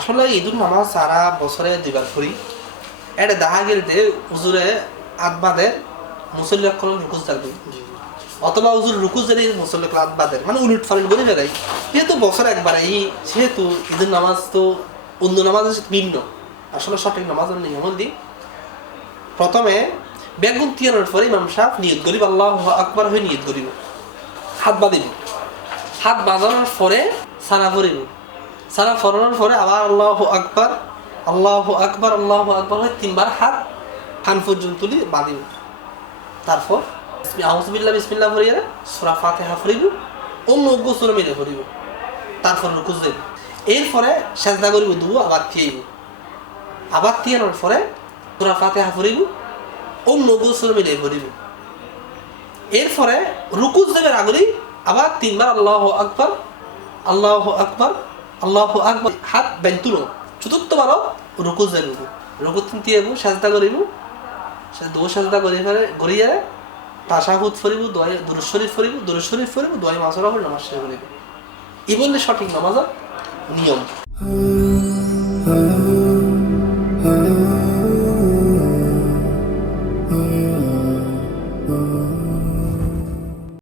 আসলে ঈদুল নামাজ সারা বছরে দুইবার পড়ি। এটা দেখা গেল যে হুজুরে আদবাদের মুসল্লিকল রুকুজ থাকবে, অথবা হুজুর রুকুজ দিলে মুসল্লিকল আদবাদের মানে উলট ফালট করে বেড়াই। যেহেতু বছরে একবার এই সেহেতু ঈদুল নামাজ তো অন্য নামাজের সাথে ভিন্ন। আসলে সঠিক নামাজের নিয়ম দিই প্রথমে বেগুন তিয়ানোর পরে ইমাম সাহেব নিয়ত করিব, আল্লাহু আকবার হয়ে নিয়ত করিব, হাত বাঁধিব, হাত বাঁধানোর পরে সারা করিব, সারা ফরানোর পরে আবার আল্লাহু আকবার আল্লাহু আকবার আল্লাহু আকবার হয়ে তিনবার হাত কান পর্যন্ত তুলি বাঁধিব। তারপর আউযুবিল্লাহ বিসমিল্লাহ পড়িয়া সূরা ফাতিহা পড়িব, অন্য গোসল মিলে পড়িব, তারপর রুকুজ দেব। এরপরে সেজদা করিব, দুবো আবার থিয়াইব, আবার থিয়ানোর পরে সূরা ফাতিহা পড়িব, অন্য গোসল মিলে পড়িব। এরপরে রুকুজ দেবের আগেই আবার তিনবার আল্লাহু আকবার আল্লাহু আকবার আল্লাহু আকবার হাত বেন তুলো। চতুর্থবারও রুকুজ দেব, রুকুজ তিনটিয়াবো, সেজদা করিব, দো সেজদা করি ফেলে গড়িয়ে তাশাহুদ ফরিব, দুরূদ শরীফ ফরিব, দুরূদ শরীফ ফরিব, দোয়া মাসুরা হল নামাজ শেষ করিব। এই বললে সঠিক নামাজের নিয়ম।